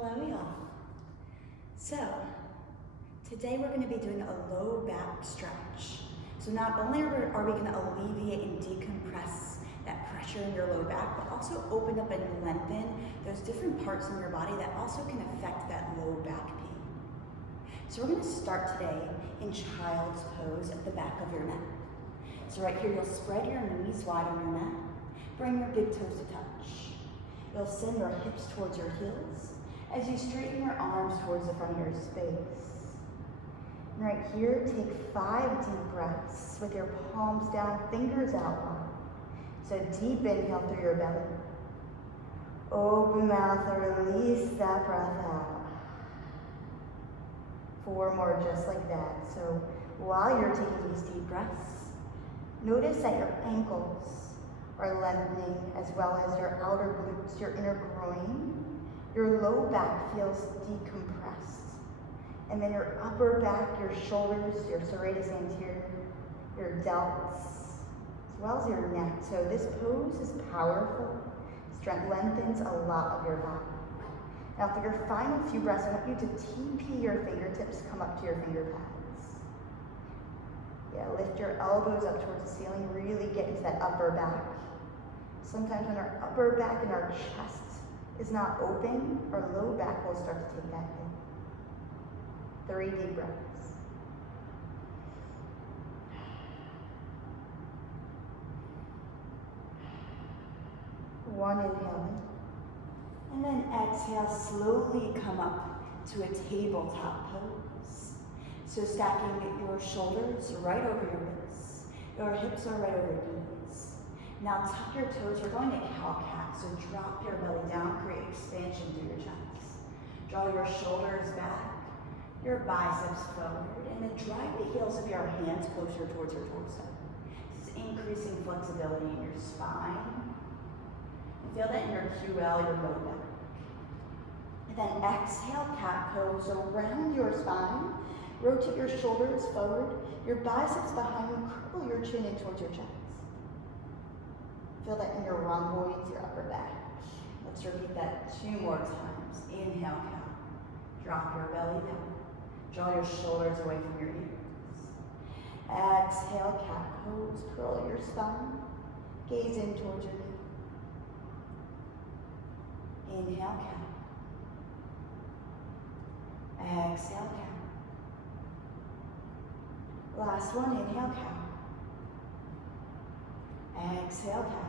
Hello, y'all. So, today we're going to be doing a low back stretch. So not only are we going to alleviate and decompress that pressure in your low back, but also open up and lengthen those different parts in your body that also can affect that low back pain. So we're going to start today in child's pose at the back of your neck. So right here, you'll spread your knees wide on your mat. Bring your big toes to touch. You'll send your hips towards your heels as you straighten your arms towards the front of your space. And right here, take 5 deep breaths with your palms down, fingers out wide. So deep inhale through your belly. Open mouth and release that breath out. 4 more just like that. So while you're taking these deep breaths, notice that your ankles are lengthening as well as your outer glutes, your inner groin. Your low back feels decompressed. And then your upper back, your shoulders, your serratus anterior, your delts, as well as your neck. So this pose is powerful. Strength lengthens a lot of your back. Now for your final few breaths, I want you to TP your fingertips, come up to your finger pads. Yeah, lift your elbows up towards the ceiling, really get into that upper back. Sometimes when our upper back and our chest is not open, our low back will start to take that hit. 3 deep breaths. One inhale in. And then exhale, slowly come up to a tabletop pose. So stacking your shoulders right over your wrists. Your hips are right over your knees. Now tuck your toes, you're going to cow-cat, so drop your belly down, create expansion through your chest. Draw your shoulders back, your biceps forward, and then drive the heels of your hands closer towards your torso. This is increasing flexibility in your spine. And feel that in your QL, your low back. And then exhale, cat pose, so round your spine, rotate your shoulders forward, your biceps behind you, curl your chin in towards your chest. Feel that in your rhomboids, your upper back. Let's repeat that 2 more times. Inhale, cow. Drop your belly down. Draw your shoulders away from your ears. Exhale, cat pose. Curl your spine. Gaze in towards your knee. Inhale, cow. Exhale, cow. Last one, inhale, cow. Exhale, cow.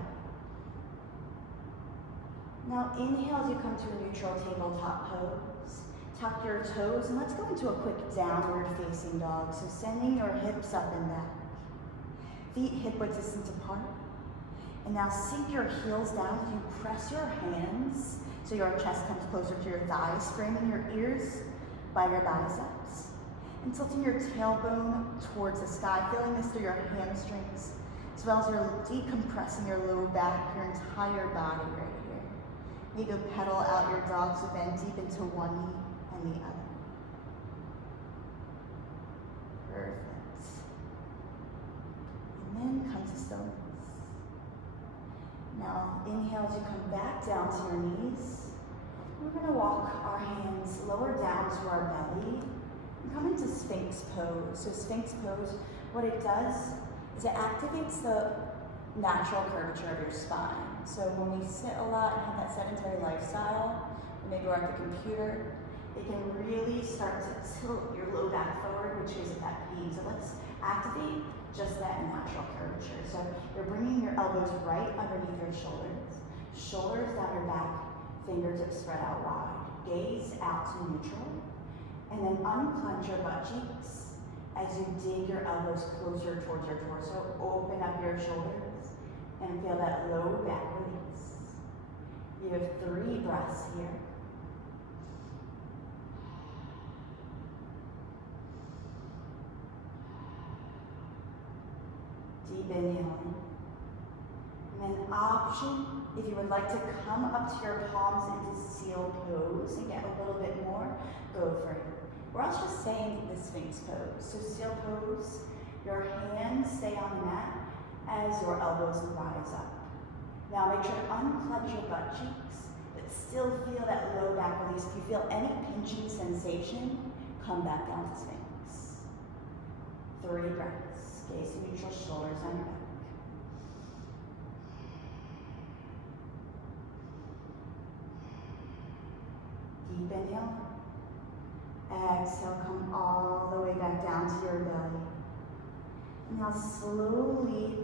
Now inhale as you come to a neutral tabletop pose. Tuck your toes and let's go into a quick downward facing dog. So sending your hips up and back. Feet hip width distance apart. And now sink your heels down as you press your hands so your chest comes closer to your thighs, framing your ears by your biceps. And tilting your tailbone towards the sky, feeling this through your hamstrings, as well as you're decompressing your low back, your entire body right here. Maybe you'll pedal out your dog, so bend deep into one knee and the other. Perfect. And then come to stillness. Now inhale as you come back down to your knees. We're going to walk our hands lower down to our belly and come into Sphinx Pose. So Sphinx Pose, what it does is it activates the natural curvature of your spine. So when we sit a lot and have that sedentary lifestyle, or maybe we're at the computer, it can really start to tilt your low back forward, which gives it that pain. So let's activate just that natural curvature. So you're bringing your elbows right underneath your shoulders, shoulders down your back, fingertips spread out wide. Gaze out to neutral, and then unclench your butt cheeks. As you dig your elbows closer towards your torso, open up your shoulders and feel that low back release. You have 3 breaths here. Deep inhale in. And then option, if you would like to come up to your palms into seal pose and get a little bit more, go for it. We're also just saying the Sphinx Pose. So seal pose, your hands stay on the mat as your elbows rise up. Now make sure to unclench your butt cheeks, but but still feel that low back release. If you feel any pinching sensation, come back down to Sphinx. 3 breaths. Gaze neutral, shoulders on your back. Deep inhale. Exhale, come all the way back down to your belly. Now slowly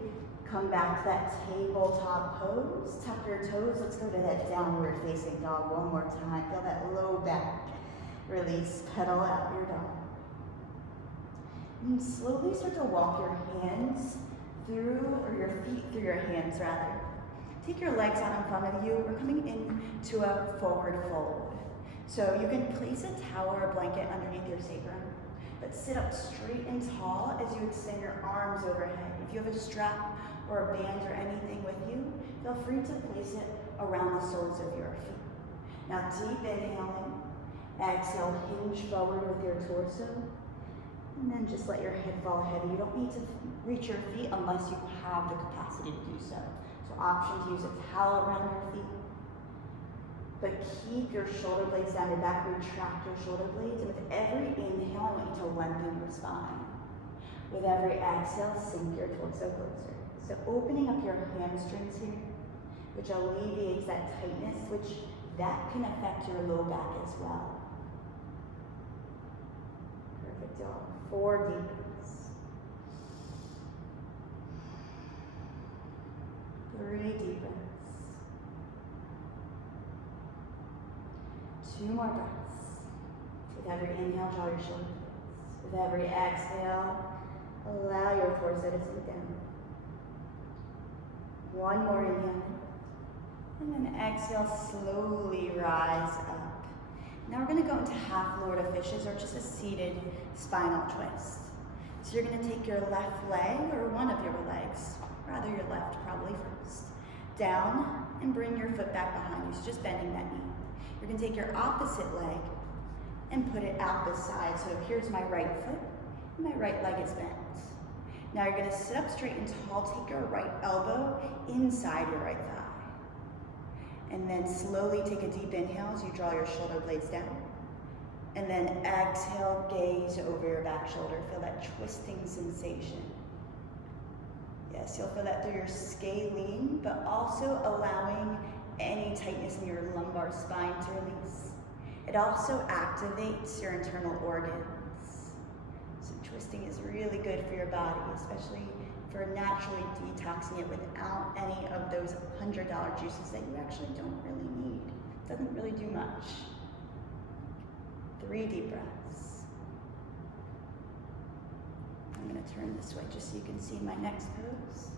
come back to that tabletop pose. Tuck your toes. Let's go to that downward facing dog one more time. Feel that low back release. Pedal out your dog. And slowly start to walk your hands through, or your feet through your hands rather. Take your legs out in front of you. We're coming into a forward fold. So you can place a towel or a blanket underneath your sacrum, but sit up straight and tall as you extend your arms overhead. If you have a strap or a band or anything with you, feel free to place it around the soles of your feet. Now deep inhaling, exhale, hinge forward with your torso, and then just let your head fall heavy. You don't need to reach your feet unless you have the capacity to do so. So option to use a towel around your feet, but keep your shoulder blades down your back, retract your shoulder blades, and with every inhale, I want you to lengthen your spine. With every exhale, sink your torso closer. So opening up your hamstrings here, which alleviates that tightness, which that can affect your low back as well. Perfect, y'all. 4 deep breaths. 3 deep breaths. 2 more breaths. With every inhale, draw your shoulders. With every exhale, allow your torso to sink down. 1 more inhale. And then exhale, slowly rise up. Now we're going to go into half Lord of Fishes, or just a seated spinal twist. So you're going to take your left leg, or one of your legs, rather your left probably first, down and bring your foot back behind you, so just bending that knee. You're going to take your opposite leg and put it out the side. So here's my right foot, and my right leg is bent. Now you're going to sit up straight and tall, take your right elbow inside your right thigh. And then slowly take a deep inhale as you draw your shoulder blades down. And then exhale, gaze over your back shoulder. Feel that twisting sensation. Yes, you'll feel that through your scalene, but also allowing any tightness in your lumbar spine to release. It also activates your internal organs. So twisting is really good for your body, especially for naturally detoxing it without any of those $100 juices that you actually don't really need. It doesn't really do much. 3 deep breaths. I'm going to turn this way just so you can see my next pose.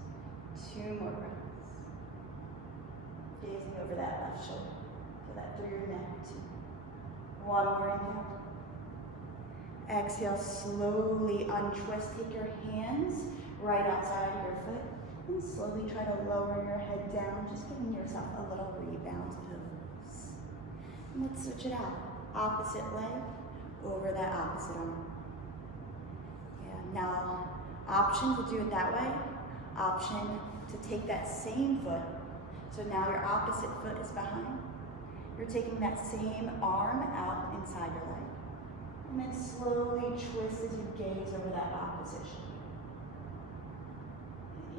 2 more breaths. Gazing over that left shoulder. Feel that through your neck too. 1 more inhale. Exhale, slowly untwist. Take your hands right outside your foot and slowly try to lower your head down, just giving yourself a little rebound pose. And let's switch it out. Opposite leg over that opposite arm. Yeah, now option to do it that way. Option to take that same foot. So now your opposite foot is behind. You're taking that same arm out inside your leg. And then slowly twist as you gaze over that opposite shoulder.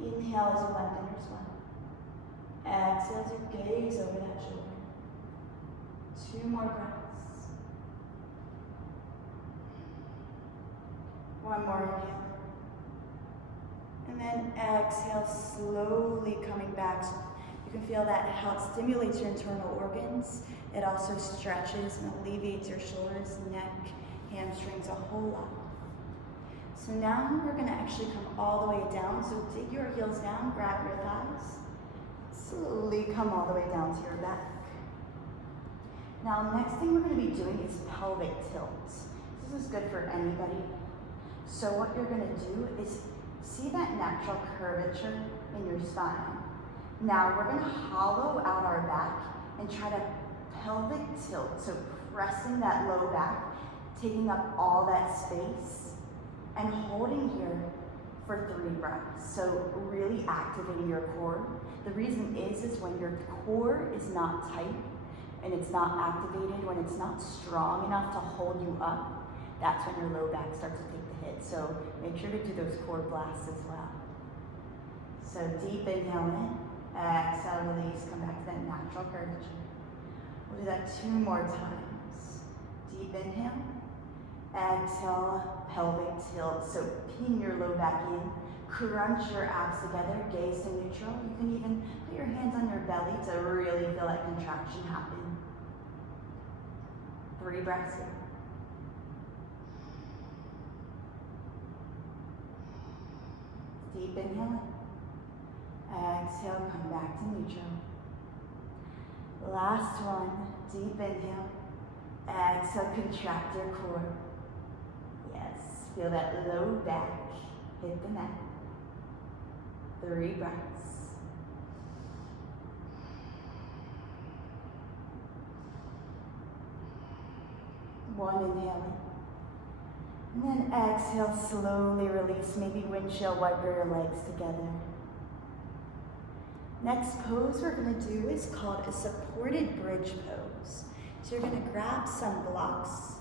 Inhale as you lengthen your spine. Exhale as you gaze over that shoulder. 2 more breaths. 1 more inhale. And then exhale, slowly coming back. So you can feel that how it stimulates your internal organs. It also stretches and alleviates your shoulders, neck, hamstrings a whole lot. So now we're going to actually come all the way down. So dig your heels down, grab your thighs. Slowly come all the way down to your back. Now next thing we're going to be doing is pelvic tilts. This is good for anybody. So what you're going to do is see that natural curvature in your spine. Now we're going to hollow out our back and try to pelvic tilt. So pressing that low back, taking up all that space, and holding here for 3 breaths. So really activating your core. The reason is when your core is not tight, and it's not activated, when it's not strong enough to hold you up, that's when your low back starts to take the hit. So make sure to do those core blasts as well. So deep inhale in, exhale, release, come back to that natural curvature. We'll do that 2 more times. Deep inhale, exhale, pelvic tilt. So pin your low back in, crunch your abs together, gaze to neutral. You can even put your hands on your belly to really feel that contraction happen. 3 breaths here. Deep inhale. Exhale, come back to neutral. Last one, deep inhale. Exhale, contract your core. Yes, feel that low back hit the mat. 3 breaths. One inhale in. And then exhale, slowly release. Maybe windshield wiper your legs together. Next pose we're going to do is called a supported bridge pose. So you're going to grab some blocks,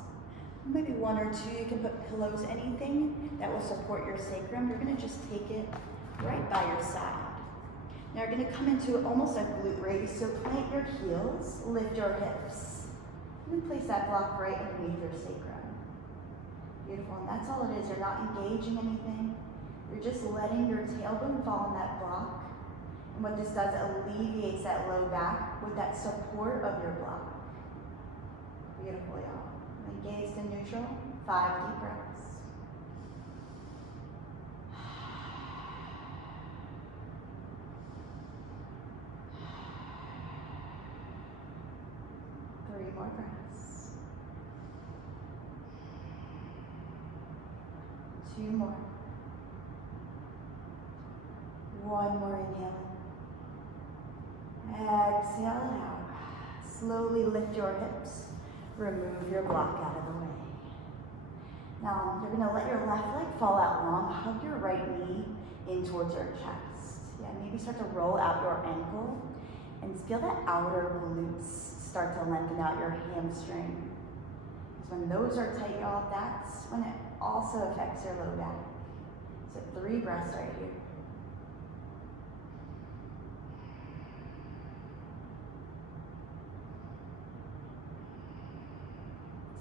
maybe 1 or 2. You can put pillows, anything that will support your sacrum. You're going to just take it right by your side. Now you're going to come into almost a glute raise. So plant your heels, lift your hips. And then place that block right underneath your sacrum. Beautiful, and that's all it is. You're not engaging anything. You're just letting your tailbone fall on that block. And what this does, alleviates that low back with that support of your block. Beautiful, y'all. And gaze to neutral, 5 deep breaths. Three more breaths. 2 more. 1 more inhale. Exhale it out. Slowly lift your hips. Remove your block out of the way. Now you're going to let your left leg fall out long. Hug your right knee in towards your chest. Yeah, maybe start to roll out your ankle and feel that outer glutes start to lengthen out your hamstring. Because when those are tight, y'all, that's when it also affects your low back. So 3 breaths right here.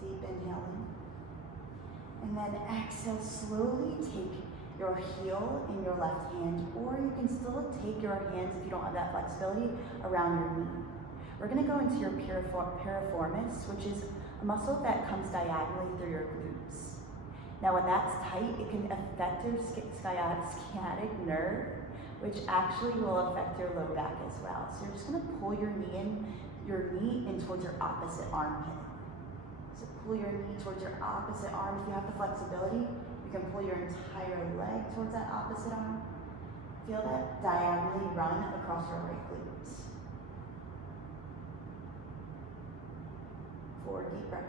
Deep inhale in. And then exhale, slowly take your heel in your left hand, or you can still take your hands, if you don't have that flexibility, around your knee. We're going to go into your piriformis, which is a muscle that comes diagonally through your glutes. Now when that's tight, it can affect your sciatic nerve, which actually will affect your low back as well. So you're just going to pull your knee in towards your opposite armpit. So pull your knee towards your opposite arm. If you have the flexibility, you can pull your entire leg towards that opposite arm. Feel that diagonally run across your right glute. 4 deep breaths.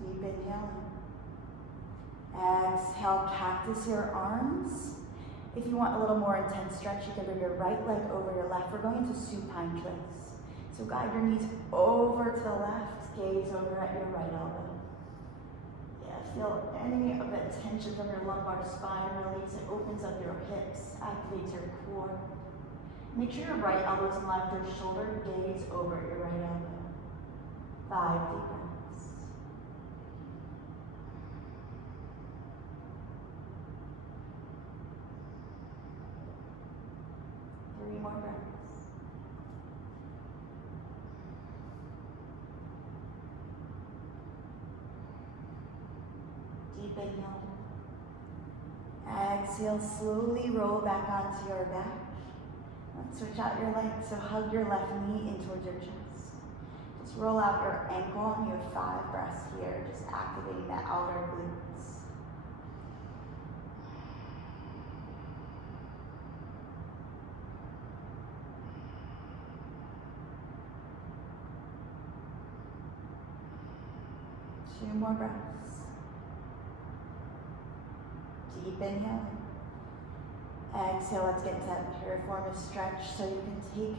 Deep inhale. Exhale, cactus your arms. If you want a little more intense stretch, you can bring your right leg over your left. We're going into supine twists. So guide your knees over to the left, gaze over at your right elbow. Yeah, feel any of that tension from your lumbar spine release. It opens up your hips, activates your core. Make sure your right elbow's in line with your shoulder, gaze over at your right elbow. 5 deep breaths. 3 more breaths. Deep inhale. Exhale, slowly roll back onto your back. Let's switch out your legs. So hug your left knee in towards your chest. Just roll out your ankle, and you have 5 breaths here, just activating that outer glutes. Two more breaths. Deep inhale in. Exhale, let's get into that Piriformis Stretch. So you can take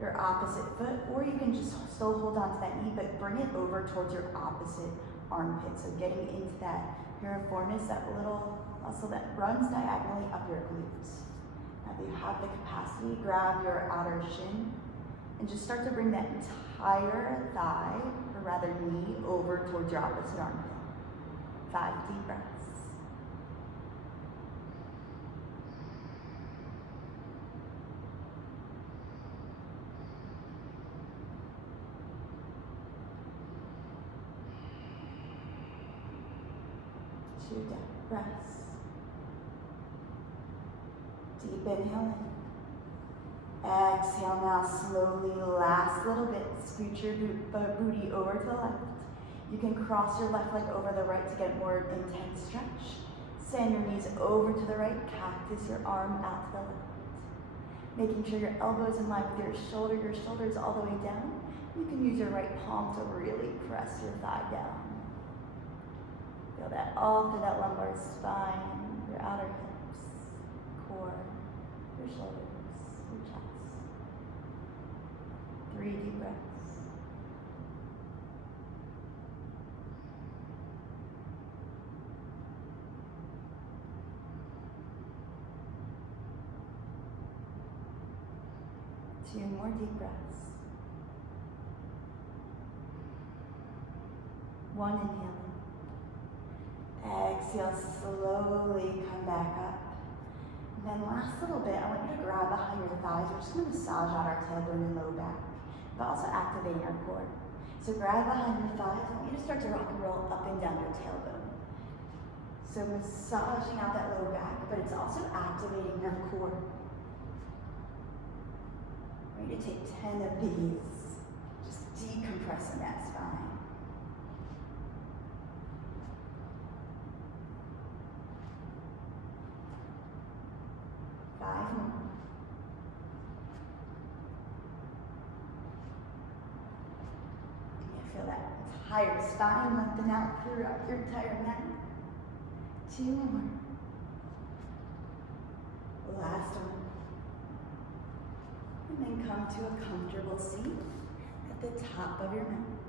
your opposite foot, or you can just still hold on to that knee, but bring it over towards your opposite armpit. So getting into that Piriformis, that little muscle that runs diagonally up your glutes. Now if you have the capacity, grab your outer shin and just start to bring that entire thigh, or rather knee, over towards your opposite armpit. 5 deep breaths. Two deep breaths. Deep inhale in. Exhale now slowly, last little bit. Scoot your booty over to the left. You can cross your left leg over the right to get more intense stretch. Send your knees over to the right, cactus your arm out to the left. Making sure your elbow's in line with your shoulders all the way down. You can use your right palm to really press your thigh down. Feel that all through that lumbar spine, your outer hips, core, your shoulders, your chest. 3 deep breaths. Two more deep breaths. 1 inhale. Exhale, slowly come back up. And then last little bit, I want you to grab behind your thighs. We're just going to massage out our tailbone and low back, but also activating our core. So grab behind your thighs. I want you to start to rock and roll up and down your tailbone. So massaging out that low back, but it's also activating your core. I want you to take 10 of these, just decompressing that spine. 5 more. You feel that entire spine lengthen out throughout your entire neck. 2 more. Last one. And then come to a comfortable seat at the top of your mat.